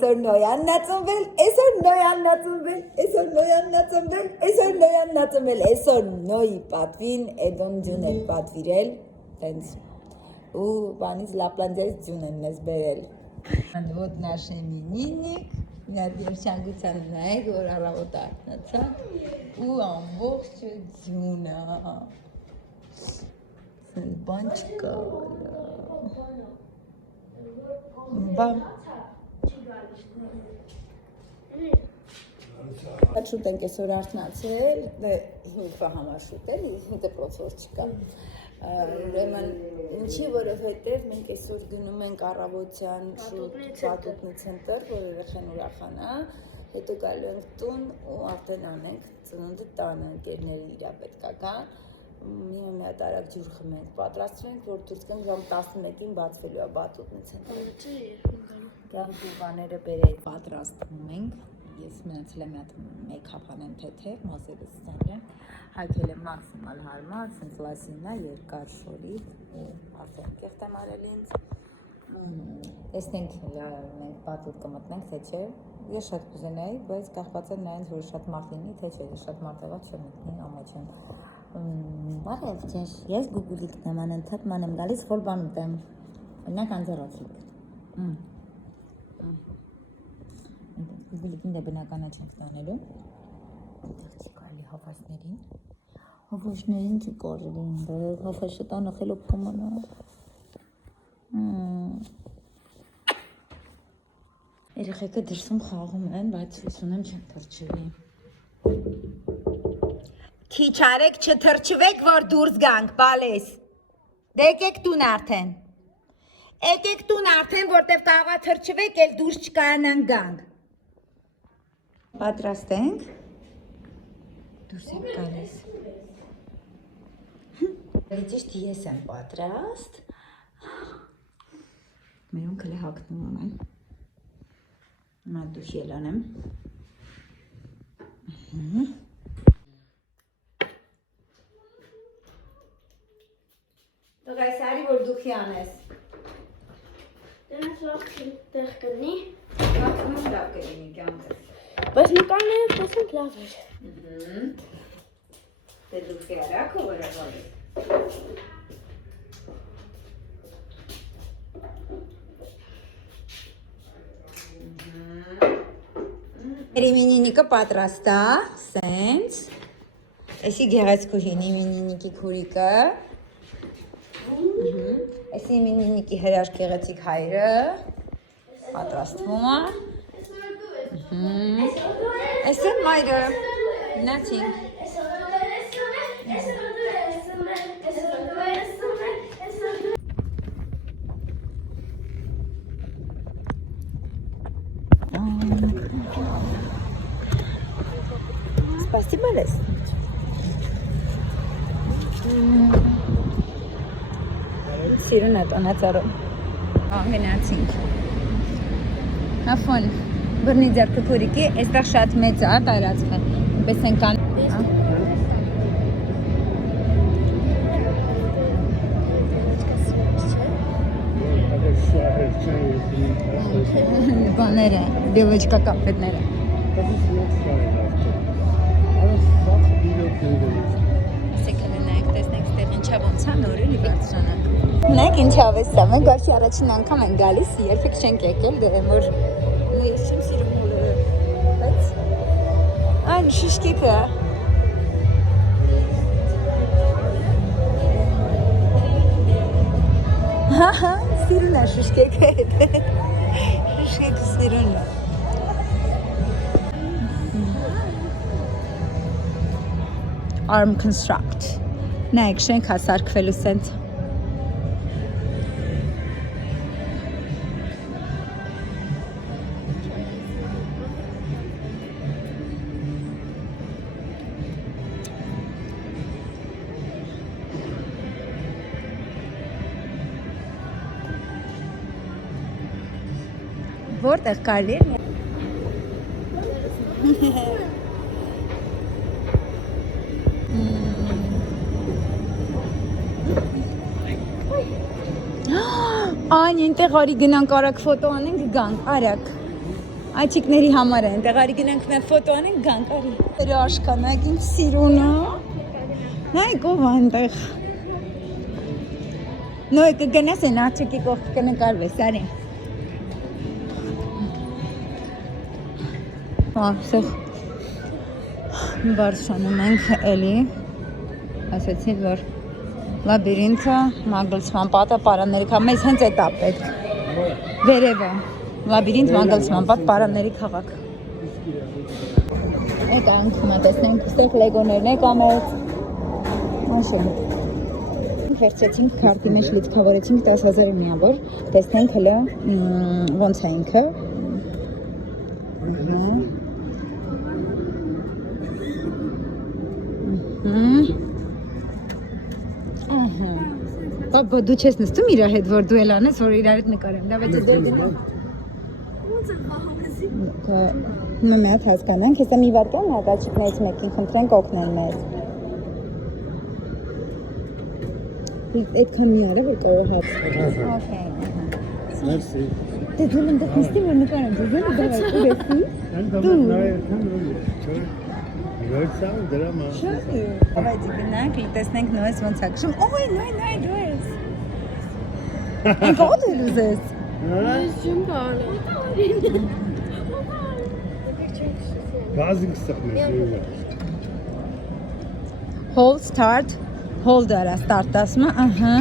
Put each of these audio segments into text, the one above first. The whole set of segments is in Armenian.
Noyanna ծնվել, այսօր Noyanna ծնվել, այսօր Noyanna ծնվել, այսօր Noyanna ծնվել, այսօր Նոյի պատվին Էդոն ջուն էր պատվիրել, տենց ու բանից Լապլանդիայից ջուն են մեզ բերել։ Вот наш именинник, նա դերչանգության նայեք, որ առավոտ արթնացա ու ամբողջ ջունը։ Բան չկա։ Բա Շուտ ենք այսօր արթնացել, 5 համար շուտ է, 5 դպրոցոր չկա։ Ուրեմն ինչի, որովհետև մենք այսօր գնում ենք առավոտյան շուտ բատուտնի ցենտր, որ երեխան ուրախանա, հետո գալու ենք տուն ու արդեն անենք ծնունդը տանը, ընկերները իրա պետքա գան, մի հատ արագ ջուր խմենք, պատրաստվենք, որ դուրս գանք ժամ 11-ին բացվելու է բատուտնի ցենտրը։ Դրանք բաները բերել պատրաստվում ենք։ Ես մնացել եմ մեյքափ անեմ թեթև, մազերս ստանեմ, հայքել եմ մաքսիմալ հարմար, ցենց լասինա, երկար շորիկ ու արդեն կեղտ եմ արել ինձ։ Տեսնենք մենք բատուտ կմտնենք, թե չէ։ Ես շատ կուզենայի, բայց կախված է նրանից, որ շատ մարդ լինի, թե չէ, շատ մարդավատ չեմ մտնի ամաչեմ։ Բարև ձեզ, ես գուգուլիկն եմ անընդհատ ման եմ գալիս, որ բան ուտեմ, օրինակ անձեռացիկ։ Գուգուլիկին դե բնականը չենք տանելու, այդտեղ չի կարելի հավասներին, հավաշներին չի կարելի ինդեղ, հավաշը տանը խելոք կմանա։ Երեխեքը դրսում խաղում են, բայց ուսուն եմ չեն թրջվի։ Քիչ արեք չթրջվեք, որ դուրս գանք, բալես, դե եկեք տուն արդեն, եկեք տուն արդեն, որտև կաղա թրջվեք, էլ դուրս չկայանան գանք։ Պատրաստ ենք, դուրս ենք գալիս։ Ճիշտ ես եմ պատրաստ։ Մերուն կլե հակնում եմ։ Նա դուշ ելան եմ։ Տղայս արի, որ դուքի անես։ Դրանց լավ տեղ կլինի։ Հացնում լավ կլինի կյանքը։ Բայց նկարները տեսանք լավ էր։ Դե դուքի արակը որ է բալի։ Իմինինիկը պատրաստ է, սենց։ Էսի գեղեցկուհին իմինինիկի քուրիկը։ Էսի իմինինիկի հրաշք գեղեցիկ հայրը։ Պատրաստվում է։ Էս է մայրը։ Nothing։ Спасибо, Лес. Սիրուն է տանածարում։ Գնացինք։ Հաֆոն, բրնի ձերքը քուրիկի, այստեղ շատ մեծ է տարածքը։ Պես են կան։ Բաները, դևոչկա կապետները։ Նայեք ինչավ է սա, մենք արդի առաջին անգամ են գալիս, երբեք չենք եկել, որ ես չեմ սիրում ուլը, բայց այն շիշկիկը հա, սիրուն է շիշկեկը շիշկեկը սիրուն է Arm Construct նայեք շենք հասարկվելու սենց Որտեղ կարելի է Այն ինտեղ արի գնանք արագ ֆոտո անենք գանք, արագ Աչիկների համար են, տեղարի գնանք նա ֆոտո անենք գանք արի։ Դերը աշկանակ ինձ սիրունը։ Նայ կով այնտեղ։ Նոյ կգնաս են աչիկի կողք կնկարվես, արի։ Սեղ բարշանում ենք էլի, ասեցին, որ լաբիրինթը, մագլցման պատը, պարանների քաղաք, մեզ հենց էտ ապետք, վերևը, լաբիրինթ, մագլցման պատ, պարանների քաղաք։ Ոտ անքմա տեսնենք, ստեղ լեգոներն է կամեց, մաշին։ Վերցեցինք քարտի մեջ լիցքավորեցինք 10,000 միավոր, տեսնենք հլը ոնց է ինքը։ Պապա դու չես նստում իրա հետ, որ դու էլ անես, որ իրար հետ նկարեմ, դա վեցը դու գնամ։ Մը մի հատ հասկանանք, հեսա մի վարկան հատ աչիկներից մեկին խնդրենք օգնել մեզ։ Այդքան մի արա, որ կարող հատ։ Okay, Merci. Դե դու ընդեղ նստի, որ նկարեմ, դու դու դավայ, ուրեսի։ Դու։ Վերցան դրամա։ Շոյ։ Ավայ դիգնանք, տեսնենք նոյս ոնց ակշում։ Օй, նայ դու ես։ Ինչ կոդ լուզես։ Բազիկ ստխներ։ Hold start. Hold արա start ասма, ահա։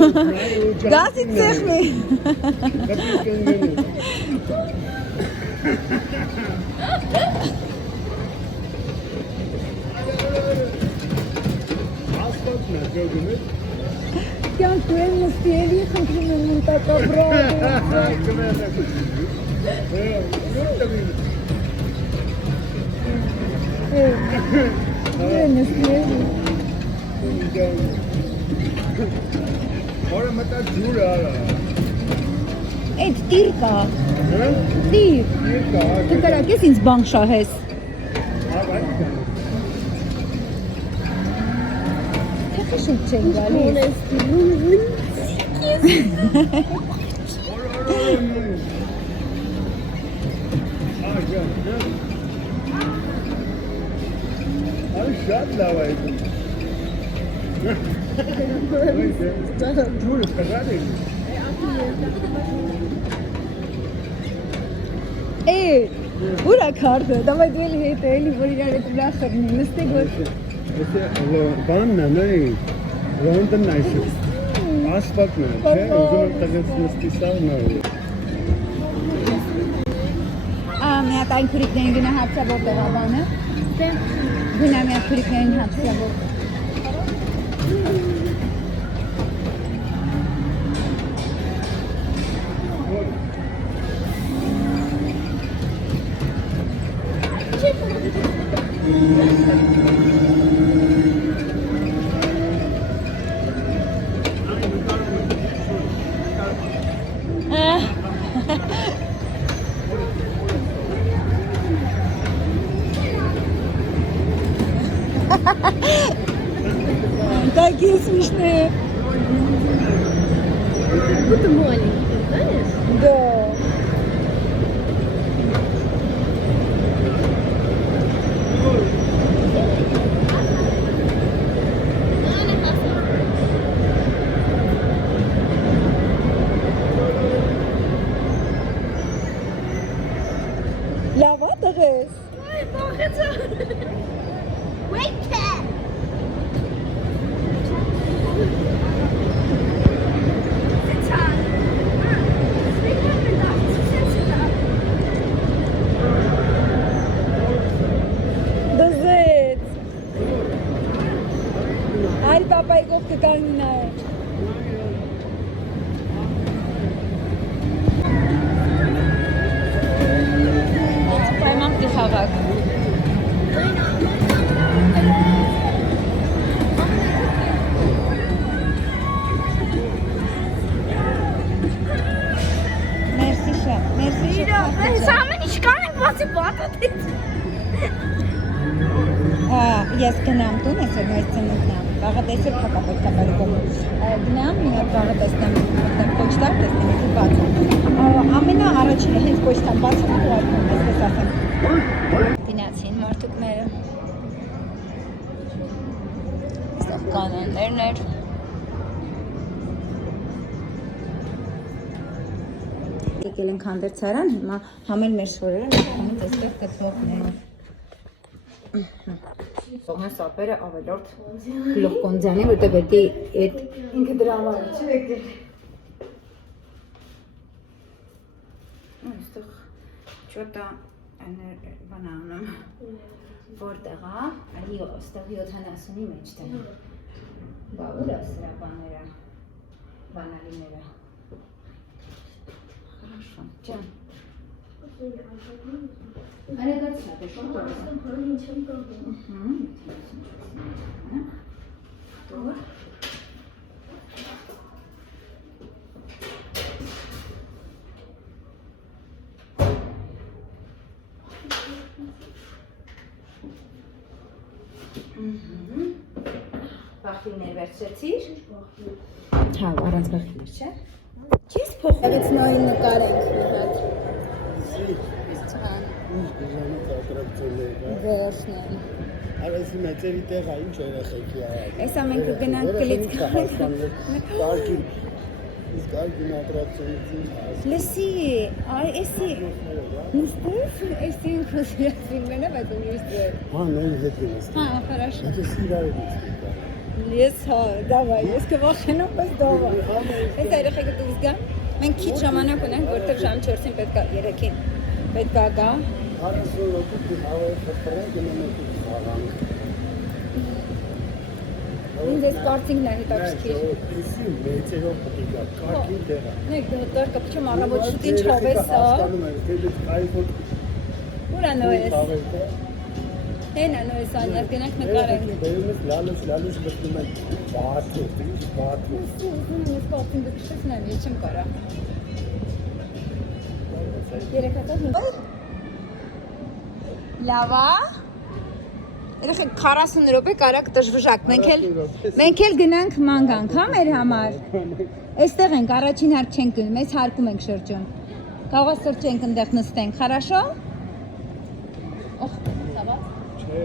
Գասի ցեխնի։ Ասպատն է գողումը։ Կյանք դու եմ նստի էլի խնդրում եմ մունտակա Ora mata ջուրը արա։ Այդ տիր կա։ Տիր։ Դու կարաք ես ինձ բան շահես։ Թե շուտ չեն գալիս։ Ay շատ լավ է։ Ջուրը կգալի։ Ուրա քարտը, դավայ դու էլի հետ էլի, որ իրար հետ վրա խրնի, նստեք որ։ Este բանն է, նայ, ռոնդն է այսը։ Ասպատն է, չէ, ուզում եմ տղենց նստի սաղ նայ։ Մի հատ այն քուրիկներին գնա հացավոր տեղաբանը։ Գնա մի հատ քուրիկներին հացավոր։ Такие смешные. Будто маленький, знаешь? Да. Լավա տղես։ Ой, բախեցա։ Wait cat. Դզեց։ Արի պապայի կողքը կանգնի նայ։ Պայման պտի խաղակ։ Մերսի շատ, մերսի շատ։ Սամեն իշկան ենք բացի պատատից։ Ես գնամ տուն, այսօր նույնիսկ Կաղը տեսել փակա պետք է բարեկում։ Գնամ, մի հատ կաղը տեսնեմ, պոչտա տեսնեմ, ու բացեմ։ Ամենաառաջինը հենց պոչտան բացում ու արքում, այսպես ասեմ։ Գնացին մարդուկները։ Այստեղ կանոններն էր։ Եկել ենք հանդերձարան, հիմա համել մեր շորերը, համից այստեղ կտրողները։ Սողնե սապերը ավելորդ գլուխ կոնձյանի, որտեղ պետք է այդ ինքը դրա համար չի եկել։ Այստեղ չոտա բան անում, որտեղ է, այլ այստեղ 70-ի մեջտեղ։ Բա ուր է սրա բաները, բանալիները։ Хорошо, Ջան։ Արեգացա, դե շոտ Դուր։ Բախիլներ վերցրեցիր։ Հա, առանց բախիլներ, չէ՞։ Չես փոխում։ Եղեց նույն նկարենք մի հատ։ Վերջն է։ Արեցի մեծերի տեղը ինչ երեխեքի արած։ Այսա մենք կգնանք կլից Կարգի։ Իսկ արգին ատրակցիոնից լսի, էսի նստես, էսի ինքնոսիրած ֆիլմերը, բայց ունիվերսիտ։ Հա, նույն հետ է նստի։ Հա, хорошо։ Եթե սիրարել ես։ Ես հա, давай, ես կվախենամ, բայց դավա։ Այս երեխեքը դուրս գան։ Մենք քիչ ժամանակ ունենք, որտեղ ժամ 4-ին պետք է 3-ին պետք է գա։ 40 լոկու հավը խփրե գնանք խաղանք։ Ինձ էս կարտինգն է հետաքրքիր։ Իսի մեծերով պետք է կարգի տեղը։ Նեք դեռ կպչեմ առավոտ շուտ ինչ հովես հա։ Հասկանում ես, թե դու կայֆոտ Ուրա նոես։ Հենա նոես անյալ գնանք նկարենք։ Բերումս լալուս մտնում են բաթ, բաթ։ Ես կարտինգը քշեցնեմ, ես չեմ կարա։ Երեքատար լավա։ Երեխեք 40 րոպե կարակ դժվժակ։ Մենք էլ գնանք ման գանք, հա մեր համար։ Այստեղ ենք, առաջին հարկ չենք գնում, մեզ հարկում ենք շրջում։ Կարող է սրճենք ընդեղ նստենք, хорошо։ Օխ, ցավաց։ Չէ,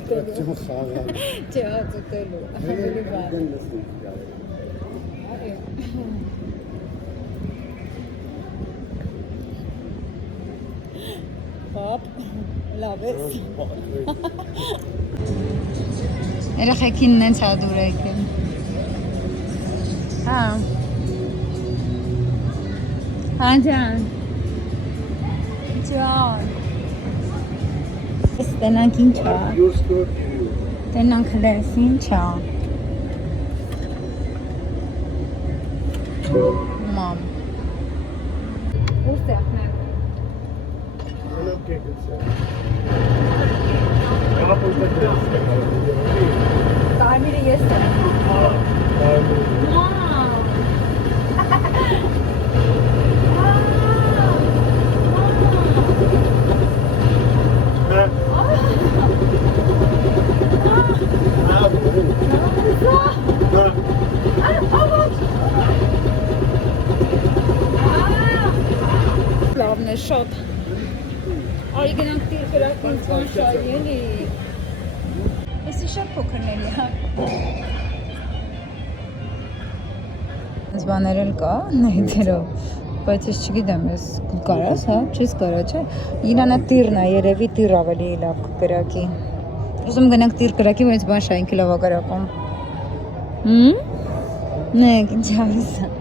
ատրակցիոն խաղան։ Չէ, հացուտելու, ավելի բան։ Պապ, լավ ես։ Երեխեքին նենց հադուր է եկել։ Հա։ Հա ջան։ Ջան։ Ես տենանք ինչ ա։ Տենանք լես ինչ ա։ Մամ։ Ուստեղ նեղ։ Կարմիրը ես եմ։ Լավն է, շոտ։ Արի գնանք տիր կրակ ինձ ման շարի էլի։ Եսի շատ փոքրների հա։ Այս բաներ էլ կա, նայդերով, բայց ես չգիտեմ, ես կարաս հա, չես կարա չէ։ Իրանը տիրն է, երևի տիր ավելի լավ կրակի։ Ուզում գնանք տիր կրակի, բայց բան շայինքի լավ ակարակում։ Նեք, ինչ հավիս է։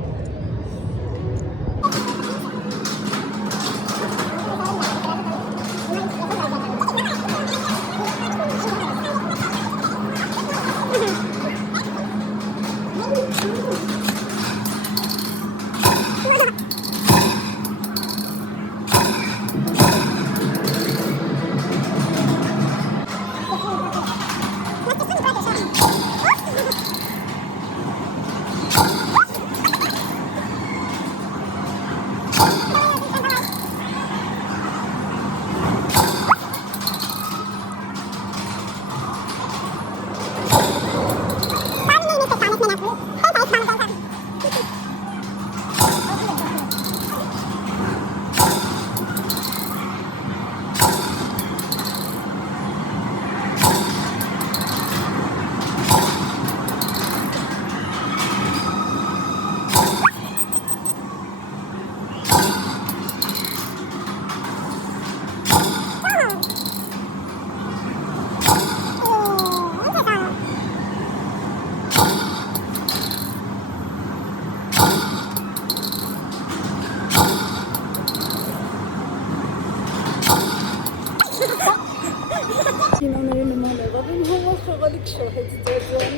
խաղալիք շահեց ձեզան։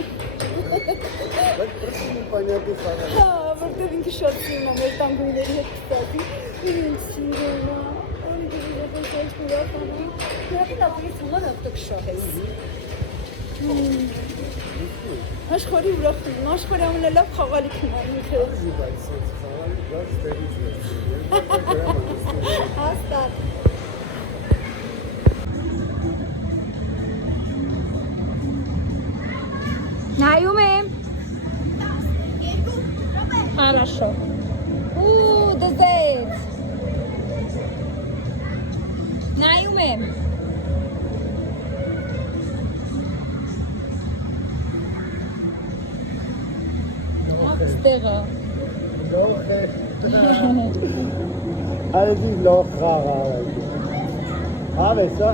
Բայց պրոստը непонятный խաղալ։ Հա, որտեղ ինքը շատ սիրում է մեր տանգույների հետ ստացի։ Ինչ սիրում է։ Ոնց դու ես ուրախանում։ Դեռ լավից ման ավտոկ շահես։ Աշխարհի ուրախություն, աշխարհի ամենալավ խաղալիքն է ինքը։ Բայց խաղալիք գաց տեղից է։ Հաստատ։ Նայում եմ։ Хорошо. Դզեց։ Նայում եմ։ Ստեղը։ Լոխ է։ Այդի լոխ խաղալ։ Ավեսա։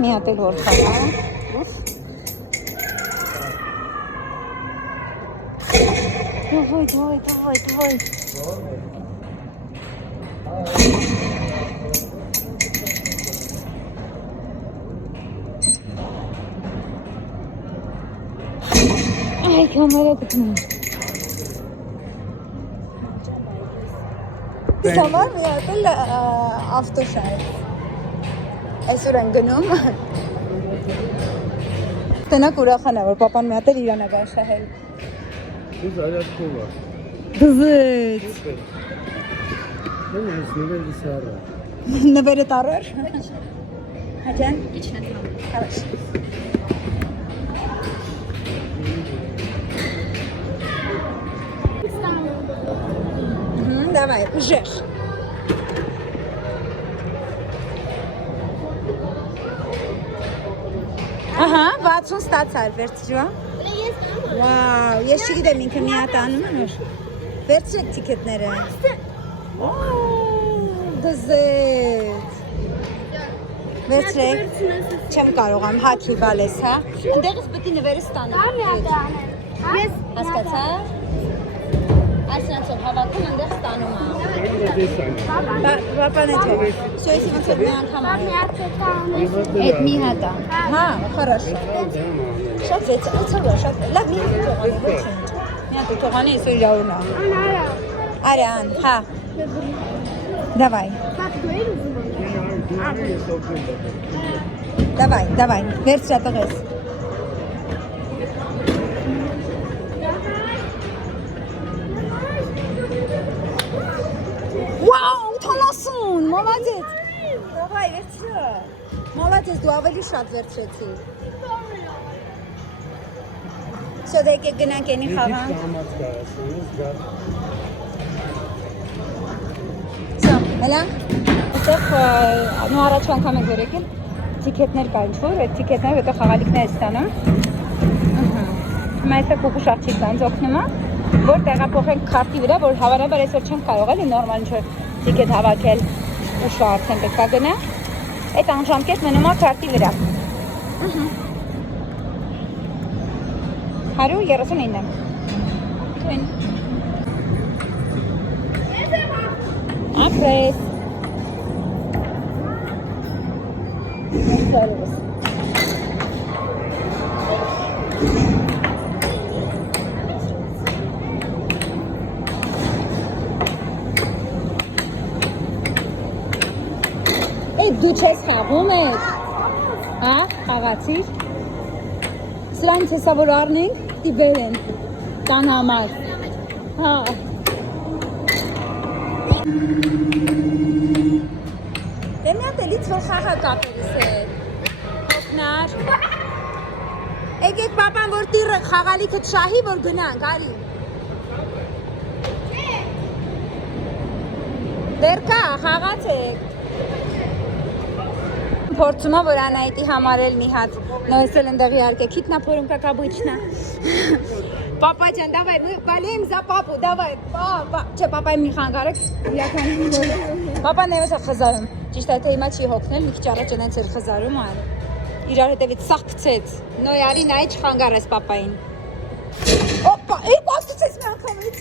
Մի հատ էլ որ խաղալ։ Давай. Ay, kamera tutma. Tamam ya, tel avtoşahit. Այսօր են գնում։ Տնակ ուրախան է, որ պապան մի հատ էլ իրան է գալ շահել։ Դու զարյատքով է։ Դզեց։ Դու ես նվերի սարը։ Նվերը տարար։ Հաջան։ Իջնեք։ Хорошо. Давай, жеш. Ահա, 60 ստացար, վերցրու։ Վաու, ես չգիտեմ ինքը մի հատ անում եմ որ։ Վերցրեք տիկետները։ Դզեց։ Վերցրեք։ Չեմ կարողամ հաքի բալես, հա։ Ընդեղից պետք է նվերը ստանամ։ Ես Հասկացա։ Այսինքն հավաքում ընդեղ ստանում եմ։ Պապան է թե։ Всё, если ոնց որ մի անգամ է։ Այդ մի հատ է։ Հա, хорошо։ Շատ ծեցա, շատ։ Լավ, մի հատ թողանի, ոչ ինչ։ Մի հատ թողանի, այսօր իրավունա։ Արյան, հա։ Давай. Давай, վերցրա տղես։ Վաու, 80, молодец։ Давай, վերցրա։ Молодец, դու ավելի շատ վերցրեցի։ Всё, դե եկեք գնանք ենի խաղանք։ Всё, հելանք։ Այստեղ նու առաջ անգամ եք որ եկել տիկետներ կա ինչ-որ, այդ տիկետները հետո խաղալիքներ ես ստանում։ Հիմա այստեղ փոքր աղջիկ ինձ օգնում է, որ տեղափոխենք քարտի վրա, որ հավանաբար այսօր չենք կարող էլի նորմալ ինչ-որ տիկետ հավաքել ու շարժեն պետք է գնա։ Այդ անժամկետ մնում է քարտի վրա։ 139։ Ապրես։ Բարևս։ Դու չես խաղում եք, հա, խաղացիր, սրանից հեսա որ առնենք, դի բերեն, տան համար, հա, դե մի հատ էլից որ խաղա կապերիս է, հոգնար, եկեք պապան որ տիրը խաղալիքըտ շահի որ գնանք, արի, դեր կա, խաղացեք, Փորձում եմ որ Անահիտի համար էլ մի հատ նույնիսկ ընդեղ իհարկե քիթնա փորոնկա կաբուչնա Պապա ջան, давай, мы болеем за папу, давай, պապա, չէ, պապայի մի խանգարեք, իրականում Պապան նեւս է խզարում, ճիշտ է թե հիմա չի հոգնել, մի քիչ առաջ այնց էր խզարում այն իրար հետևից սաղ գցեց, նոյ արի նայ չխանգարես պապային Օպա, էի բացուցեց մի անգամից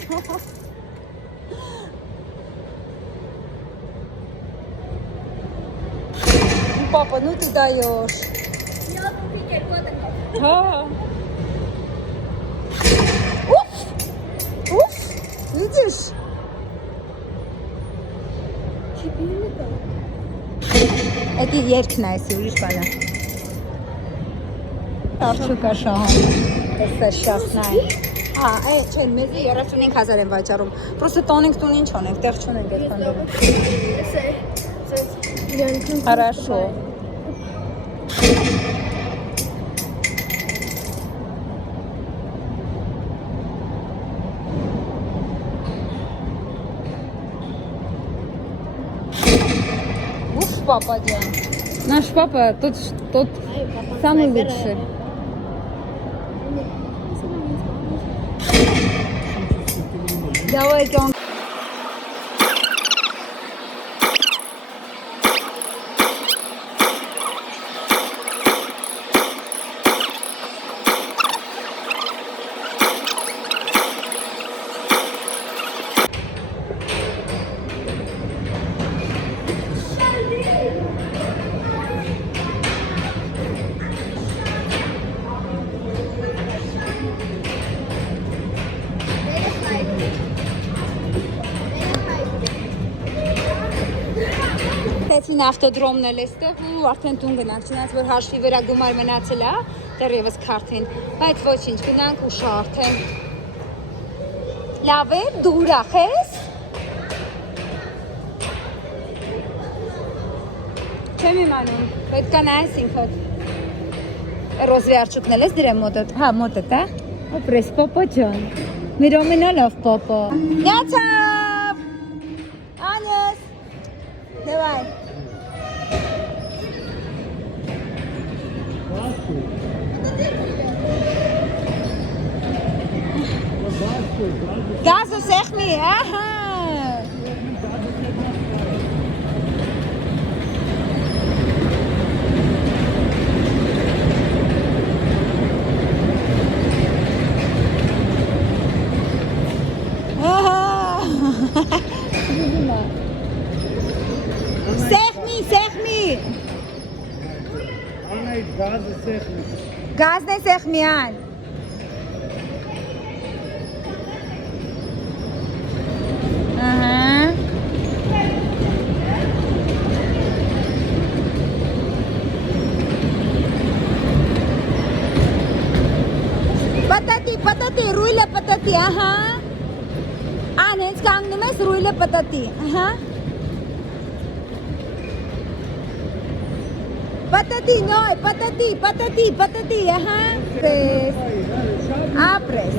папа, ну ты даешь. Ага. Уф, видишь? Это երկնա էսի, ուրիշ բան է։ Արչուկա շահան, էսը շասնա է։ Չեն, մեզի 35,000 են վաճառում։ Պրոստը տոնենք տուն ինչ անենք, տեղ չունենք այդ բանդերում։ Хорошо։ Папа, Диан. Наш папа тот самый лучший. Давай, он. Տեսին ավտոդրոմն էլ էստեղ ու արդեն տուն գնանք, չնայած որ հաշվի վրա գումար մնացել է, դեռևս քարտին, բայց ոչինչ, գնանք ու շարթեն։ Լավ է, դու ուրախ ես։ Չեմ իմանում, պետք է նայես ինքդ։ Ռոզվի արջուկն ես դրա մոտդ, հա մոտդ է։ Ապրես պապա ջան, մեր ամենալավ պապա։ Նյացավ, անես, դվայ։ Գազը սեղմի, ահա։ Սեղմի։ Անայդ գազը սեղմի։ Գազն է սեղմյան։ Պատատի, ռույլը պատատի, ահա։ Ան, հենց կանգնում ես ռույլը պատատի, ահա։ Պատատի, նոյ, պատատի, ահա։ Ապրես։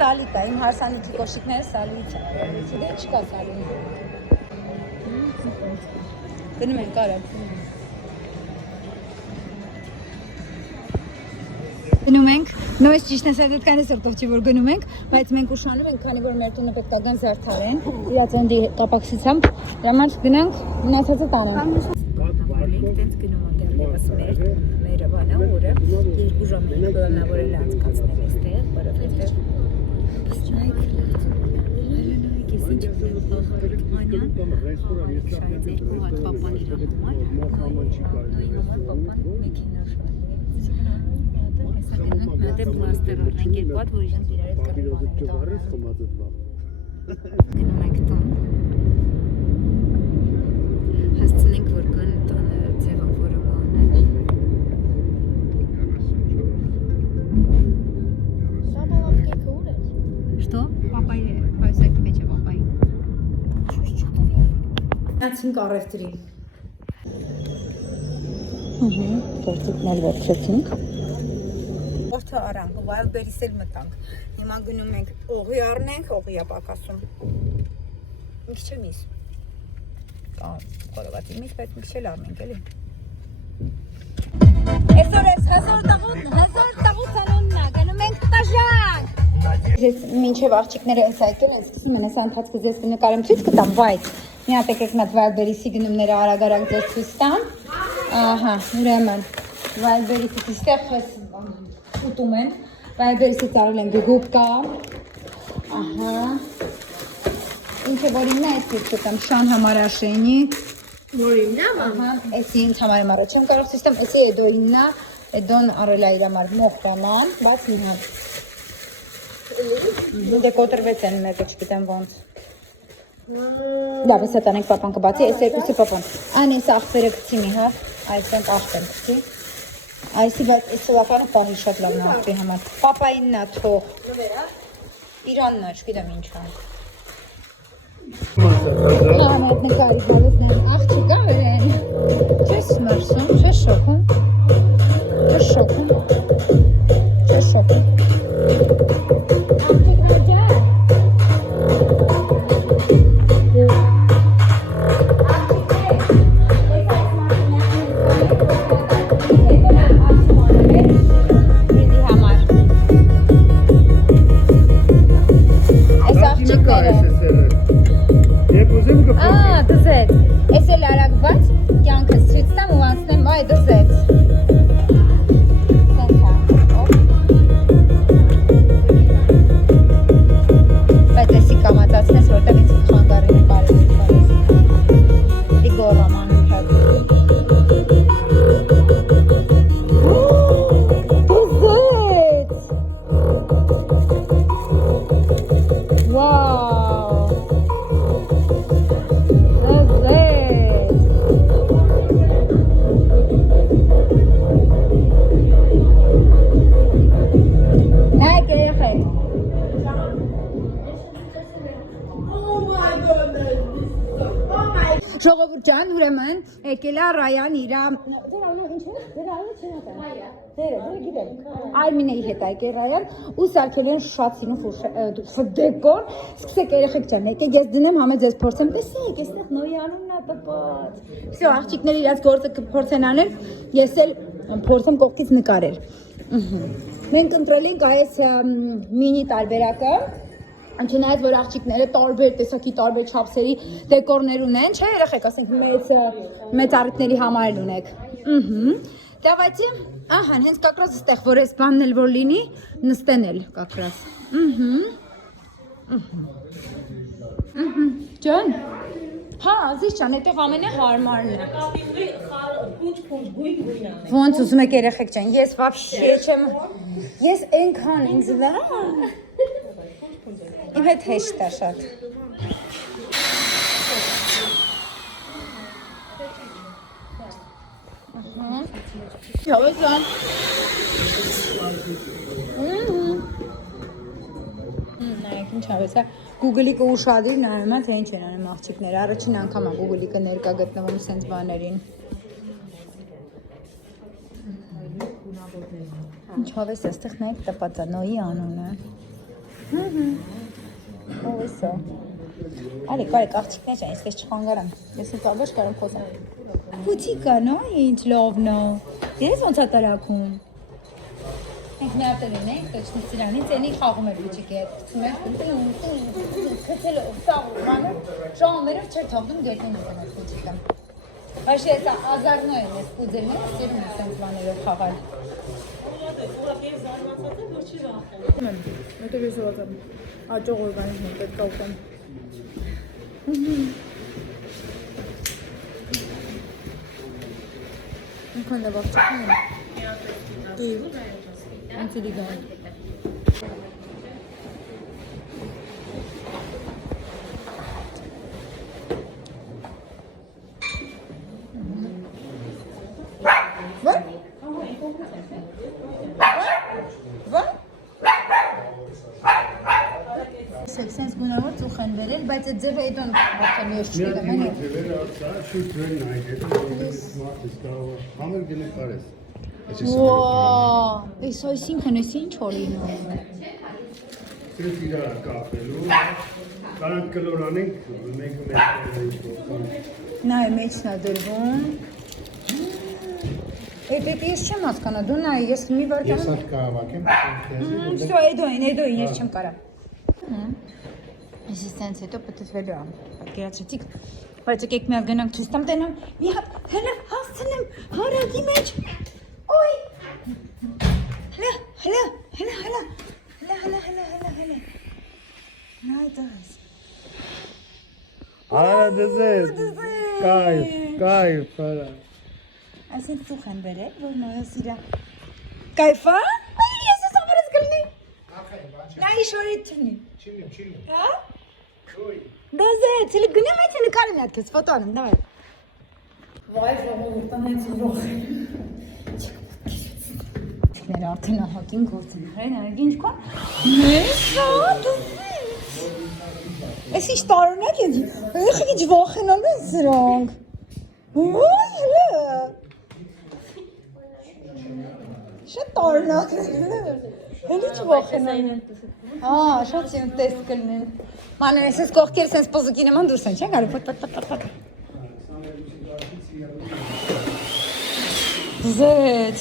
Սալիտ է, իմ հարսանիքի կոշիկները սալիտ է, դե չկա սալիտ։ Գնում ենք կարակ։ Գնում ենք, նույնիսկ ճիշտ է սա դետքանի սրտով չի որ գնում ենք, բայց մենք ուշանում ենք, քանի որ մեր տունը պետք է գան զարդարեն, իրաց ոնդի կապակցությամբ, դրա համար գնանք, մնացածը տանենք։ Տենց գնում է դեռևս մեր բանը, որը 2 ժամ ենք պլանավորել անցկացնել այստեղ, որովհետև ինչ փոխարիք անյան, շայց երկու հատ պապան իր համար, պապան մեքենա շարել։ Մատը պլաստեր առնենք երկու հատ, որ իրենք իրար հետ գնում ենք տան։ Հասցնենք, որ կան տանը ձևավորումը անել։ Что? Պապայի է, պայուսակի մեջ է պապայի։ Նացինք առևտրի։ Գործիքներ վերջեցինք։ Որդը արանք, Wildberries էլ մտանք։ Հիմա գնում ենք օղի առնենք, օղի է պակասում։ Մի քիչ միս։ Կա խորովածի միս, բայց մի քիչ էլ առնենք, էլի։ Այսօր ես հազար տաղուց անուննա, գնում ենք տաժան։ Ես մինչև աղջիկները այս այդել են սկսում են, այս անթացքը ձեզ կնկարեմ ցույց կտամ, բայց մի հատ եկեք նա Wildberries-ի գնումները արագ-արագ ձեզ ցույց տամ։ Ահա, ուրեմն Wildberries-ից այստեղ ուտում են, Viber-ից արել եմ գուգուբկա։ Ահա։ Ինչը որ իննա էս դիտեմ շան համար աշենի։ Որին դա մամ։ Ահա, էս ինձ համար եմ առաջ եմ կարող սիստեմ, էսի էդո իննա, էդոն արել է իր համար մոխտաման, բաց ինհա։ Դե կոտրվեց են մեկը, չգիտեմ ոնց։ Լավ, հեսա տանենք պապան կբացի, այս երկուսի պապան։ Ան ես աղբերը գցի մի հատ, այսենք աղբեր գցի։ Այսի բայց այս սովականը պանի շատ լավն է աղբի համար։ Պապայինն է թող։ Իրանն է, չգիտեմ ինչ է։ Համ այդ նկարի հավեսնեմ, աղջիկա վերեն։ Չես մրսում, չես շոքում։ Չես շոքում։ Չես շոքում։ Դզեց, ես էլ արագված, կյանքս ցույց տամ ու անցնեմ, այ դզեց։ Սենքա, բայց եսի կամացացնես, որտեղ ինձ խանգարին կարելի պարես։ Դի գորաման հատ։ Դզեց։ Վաու։ Ժողովուրդ ջան, ուրեմն եկել է Ռայան իրա Արմինեի հետ եկել Ռայան ու սարքել են շատ սիրուն դեկոր, սկսեք երեխեք ջան, եկեք ես դնեմ համե ձեզ փորձեմ, տեսեք, այստեղ նոյանումն է տպած։ Всё, աղջիկները իրաց գործը կփորձեն անել, ես էլ փորձեմ կողքից նկարել։ Մենք ընտրել ենք այս մինի տարբերակը։ Չնայած որ աղջիկները տարբեր տեսակի տարբեր չափսերի դեկորներ ունեն, չէ՞ երեխեք, ասենք մեծ առիթների համար ունեք։ Դավայցի, ահա, հենց կակրած այստեղ որ այս բանն էլ որ լինի, նստեն էլ կակրած։ Ջան։ Հա, ազիզ ջան, այդտեղ ամենահարմարն է։ Ոնց ուզում եք երեխեք ջան, ես вообще չեմ, ես այնքան ինձ լավ։ Իմ հետ հեշտ է շատ։ Հավեսան։ Նայեք ինչ հավեսա։ Գուգլիկը ուշադիր նայում է, թե ինչ են անում աղջիկները։ Առաջին անգամ է Գուգլիկը ներկա գտնվում սենց բաներին։ Ինչ հավես է, ստեղ նայեք տպած է, նոյի անունը։ Ո՞ս է։ Արի, կարեք աղջիկներ ջան, ես չխանգարեմ։ Ես ինձ աբաշ կարեմ խոսեմ։ Փուտիկա, նո, ինչ լովն է։ Ես ոնց է տարակում։ Մենք մի հատ ունենք, точно սրանից էնի խաղում էր փուտիկի հետ։ Գցում էր քթելով, սաղումը, ժամերով չէր թողնում գետնին ուտել փուտիկը։ Բայց ես ազարնո եմ, ես կուզեմ եմ, սիրում եմ սենց բաներով խաղալ։ Это весело там. А что организм? Это как там? Ну, когда бабчик, ты, он телеграм. Sense bunlar çok xəndərlər, բայց այդ ձևը այդոն արդեն ես չգիտեմ, էլի։ Համեր գնի կարես։ Wow, այս այսինքն էս ինչ օրին է։ Սրից իրա կապելու, կարանք կլորանենք, մենք Նայ մեջն է դրվում։ Այդ ես չեմ հասկանա, դու նայ, ես մի վարքան։ Ես հատ կհավաքեմ։ Всё, այդոին ես չեմ կարա։ Ես ստենց հետո պատտվելու եմ, պատկերացրեցիք, բայց եկեք մի հատ գնանք ցույց տամ տենամ, մի հատ հələ հասցնեմ հարագի մեջ, ոյ, հələ, Հələ։ Նայդես։ Արա դզես։ Կայֆ, արա։ Այսինքն ծուխ են բերել, որ նոյս իրա։ Կայֆա։ Այ ես ասած կլնի։ Նա իշորի տնի։ Չիլի։ Հա? Դեզե, ցելի գնամ այդ նկարը մի հատ քեզ ֆոտո անեմ, դավայ։ Վայ, ժողովուրդն այս ուրախ։ Չկներ արդեն ահագին գործն հրեն, արեք ինչ կան։ Մեսա, Էս ինչ տարօրինակ է։ Ეხի ինչ վախենալու են սրանք։ Ոյ, հլը։ Շատ տարօրինակ է։ Հենց ինչ վախենալու։ Շատ սիմտես կլնեն։ Մանր, ես կողքեր սենց պոզուկի նման դուրս են, չէ՞ գարի, պատ։ Զեծ։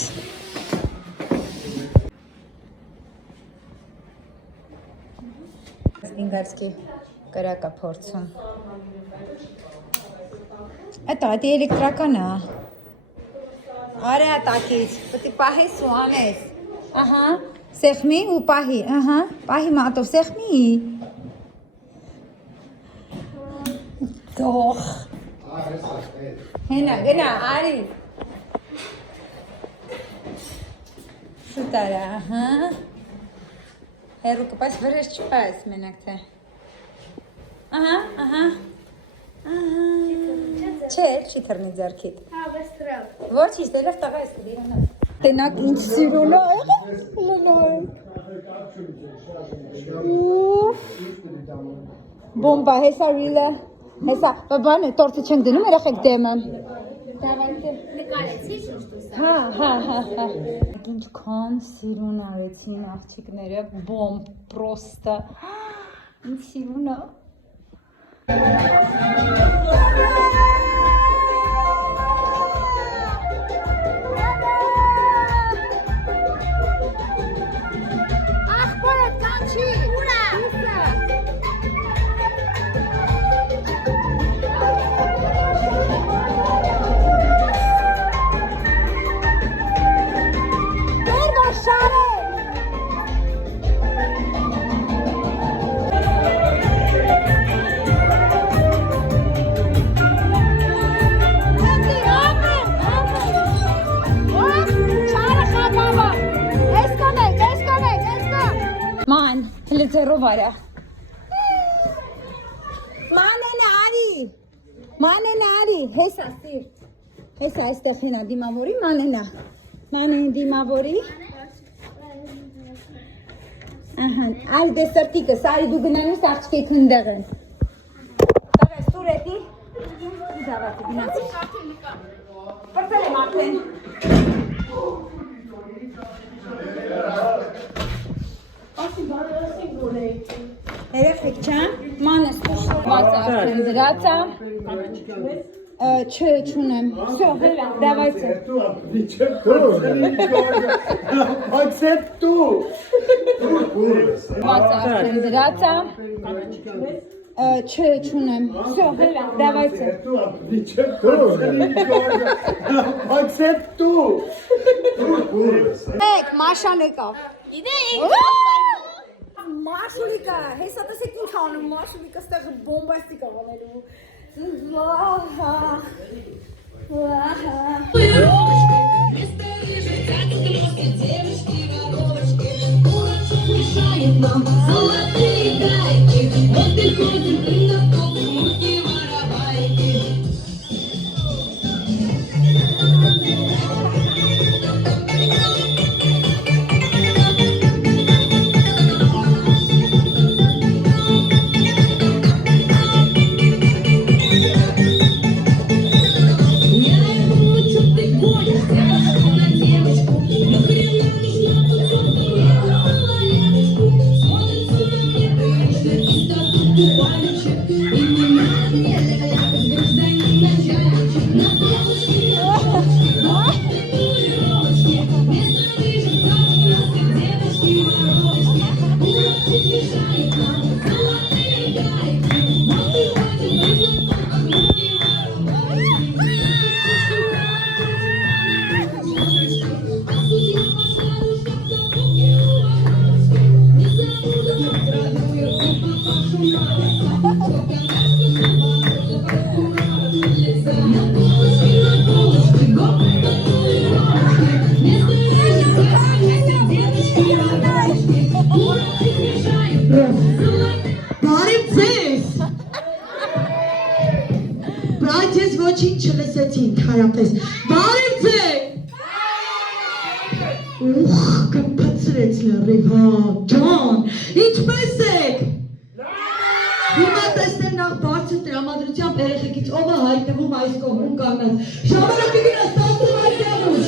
Ստինգարսկի կրակա փորձում։ Էտա, դա էլեկտրական է։ Արա տակից, պետք է պահես ու անես։ Ահա, սեղմի ու պահի, ահա, պահի մատով սեղմի։ Դող։ Հենա, գնա, արի։ Շուտ արա, ահա։ Հերու կպաս վրես չպաս մենակ թե։ Ահա։ Չէ, չի թռնի ձեռքիդ։ Հա, բայց տրավ։ Ոչինչ, դելով տղա ես դիրանա։ Տենակ ինչ սիրուն է, լոլոյ։ Բոմբա, հեսա ռիլը, հեսա, բաբան է, տորտը չենք դնում, երախեք դեմը։ Նկարեցի շուշտուսա։ Հա։ Ինչքան սիրուն արեցին աղջիկները, բոմբ, պրոստը, ինչ սիրուն է։ Ախպորդ կանչի, ուրա։ Ման, հլիցերով արա։ Մանեն արի, հեսա սիր։ Հեսա այստեղ հենա դիմավորի, մանենա։ Մանեն դիմավորի։ Ահան, այլ դե սրտիկս, արի դու գնանուս աղջկեի քնդեղ են։ Տաղես, տուր էտի։ Դավատի գնացի։ Պրտել եմ արդեն։ Երեխեք չան, մանս կուշված արդեն դրացա, չունեմ, սո, հելա, դավայցը։ Կուշված արդեն դրացա, չունեմ, սո, հելա, դավայցը։ Մեկ, մաշան եկավ։ Մարշուլիկա, հեսա տեսեք ինչ անում, մարշուլիկա ստեղ բոմբաստիկ աղանելու։ ոչինչ չլսեցին ընդհանրապես։ Բարև ձեզ։ Ուխ, կպցրեց լրիվ, հա, ջան, ինչպես եք։ Հիմա տեսնեմ նախ բարձր տրամադրությամբ երեխեքից ով է հայտնվում այս կողմում կանգնած։ Ժամանակը գնաց 10 վայրկյանուց։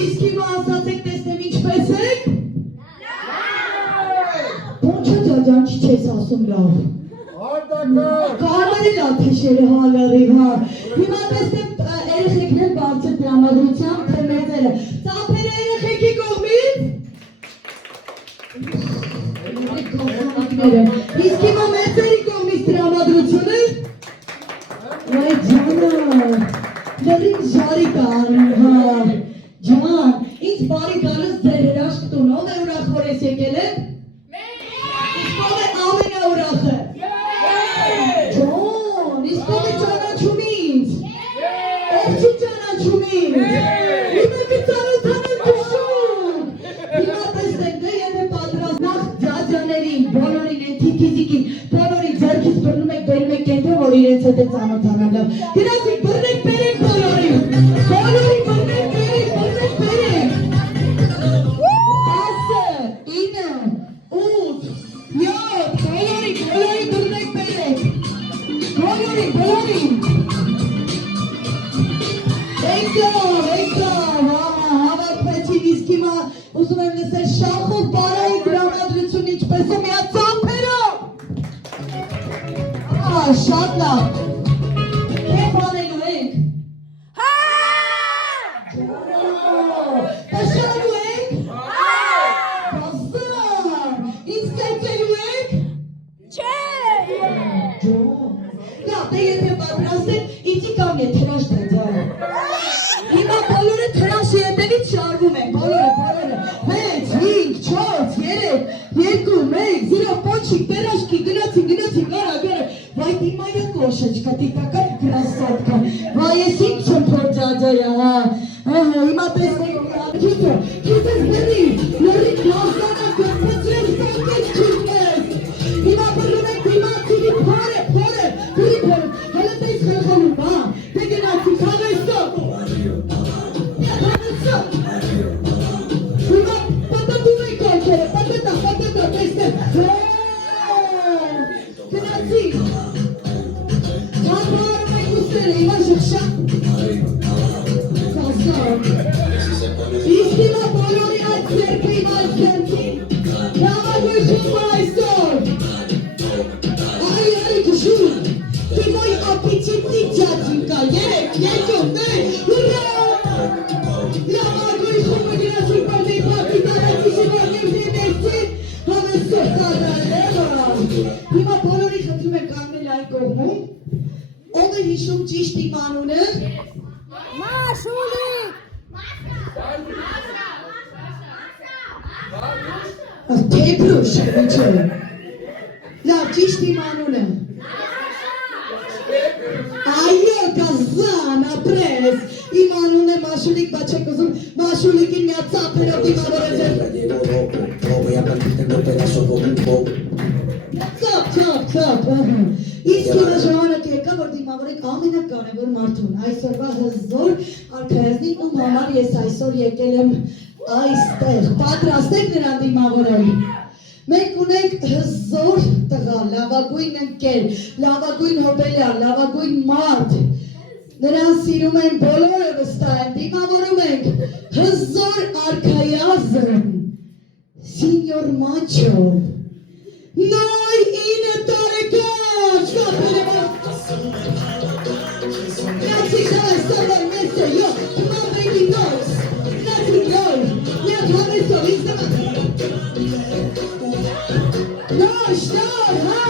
Իսկ հիմա ասացեք տեսնեմ ինչպես եք։ Ոնչա ջաջան չի չես ասում լավ։ Կարմարի լավ թեշերը հալարի, հա։ Հիմա տեսնեմ երեխեքն էլ բարձր տրամադրությամբ թե մեծերը։ Ծափերը երեխեքի կողմից։ Իսկ հիմա մեծերի կողմից տրամադրությունը։ Այ ջանը, լրիվ ժարի կանում, հա։ Ջան, ինձ բարի գալս ձեր հրաշք տուն, ով է ուրախ որ ես եկել եք։ Իսկ ով է ամենաուրախը։ Ջան, իսկ ով է ճանաչում ինձ։ Ով չի ճանաչում ինձ։ Հիմա կծանոթանալ դուշուն։ Հիմա տեսնեք, դե եթե պատրաստ նախ ձաջաներին, բոլորին են թիքիզիկին, բոլորի ձեռքից բռնում եք, բերում եք կենթը, որ իրենց հետ է ծանոթանալով։ Գնացիք, բռնեք, բերեք բոլորին։ Բոլորի բռնեք, բերեք, բռնեք, բերեք։ 10, 9, 8, 7, բոլորի բռնեք, բերեք։ Բոլորին։ Եկավ, հավաքվեցին, իսկ հիմա ուզում եմ լսել շախով բարայի գրամադրություն ինչպես է միա ծամփերով։ Շատ լավ։ Քեզ անելու ենք։ Տաշալու ենք։ Բասան։ Ինձ կայցելու ենք։ Լավ, դե եթե պատրաստ եք, իցի կամ է թրաշ դեձար։ Հիմա բոլորը թրաշի հետևից շարվում են, բոլորը։ 6, 5, 4, 3, 2, 1, 0, պոչիկ, տերաշկի, գնացին, գարա։ Վայ դիմայա կոշեչկա, տիտակա կրասատկա։ Վայ ես ինք չեմ փոր ջաջայա, հա։ Հիմա տեսնեք քիթը, քիթս բերի, լրի կլասանա կրպծրել սակեց քիթնես։ Հիմա բրում եք դիմացիվի փորը, հելը տես խելխանում, հա։ Դե գնացի, խաղեսո։ Հիմա պատատում եք ալքերը, պատատա, տեսնեք։ Գնացի։ Ճամբարում եք ուսրել, հիմա շղշա։ Իսկ հիմա բոլորի այդ ձերքին այդ ձերքին լավագույնում այսօր։ Այ քշում, թիմոյ ապիչիպտի ճաճինկա, 3, 2, 1, հուրա։ Լավագույնում գնացում պարդի պարտի տարածի շվարներդի ներսին, համեսով տարալեվա։ Հիմա բոլորի խնդրում եք կանգնել այն կողմում, ով է հիշում ճիշտ իմ անունը։ Մաշուլիկ։ Թեփրուշ, ինչու՞։ Լավ, ճիշտ իմ անունը։ Այո, գազան, ապրես։ Իմ անունը Մաշուլիկ, բա չեք ուզում Մաշուլիկին միա ծափերով դիմավորել։ Ծափ, իսկ հիմա ժամանակը եկա, որ դիմավորեք ամենակարևոր մարդուն, այսօրվա հզոր արքայազնին, ում համար ես այսօր եկել եմ այստեղ, պատրաստ եք նրան դիմավորել։ Մենք ունենք հզոր տղա, լավագույն ընկեր, լավագույն հոբելյար, լավագույն մարդ, նրան սիրում են բոլորը վստահ են, դիմավորում ենք հզոր արքայազն, Սինյոր Մաչո, նոյ 9 տարեկան, Grazie, stava messo io, ma vedi noi, grazie noi, mi ha messo vista. No, star, ha.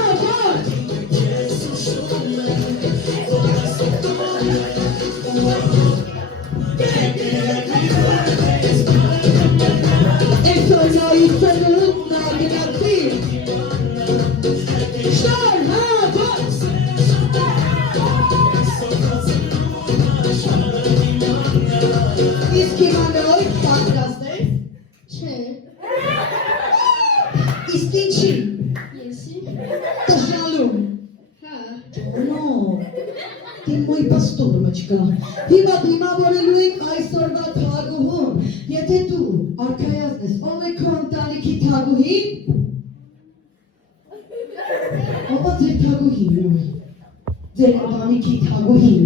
E sono դիմավորելու ենք այսօրվա թագուհուն։ Եթե դու արքայազնես, ով է քո ընտանիքի թագուհին։ Ով է ձեր թագուհին։ Ձեր ընտանիքի թագուհին։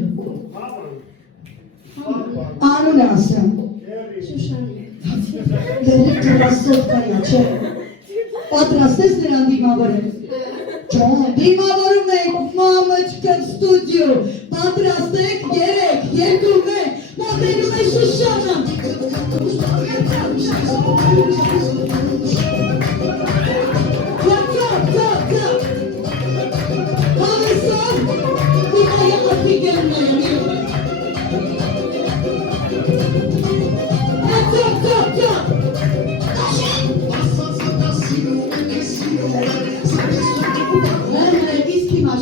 Անունը ասեմ։ Շուշանի։ Երեք դրասով կայա, չէ։ Պատրաստ ես նրան դիմավորել։ Ջան, դիմավորում ենք Մամաչկա ստուդիո։ Պատրաստ եք 3, 2, 1, մոտենում է Շուշանը։ Հավեսով, դիմայա ապիգերները։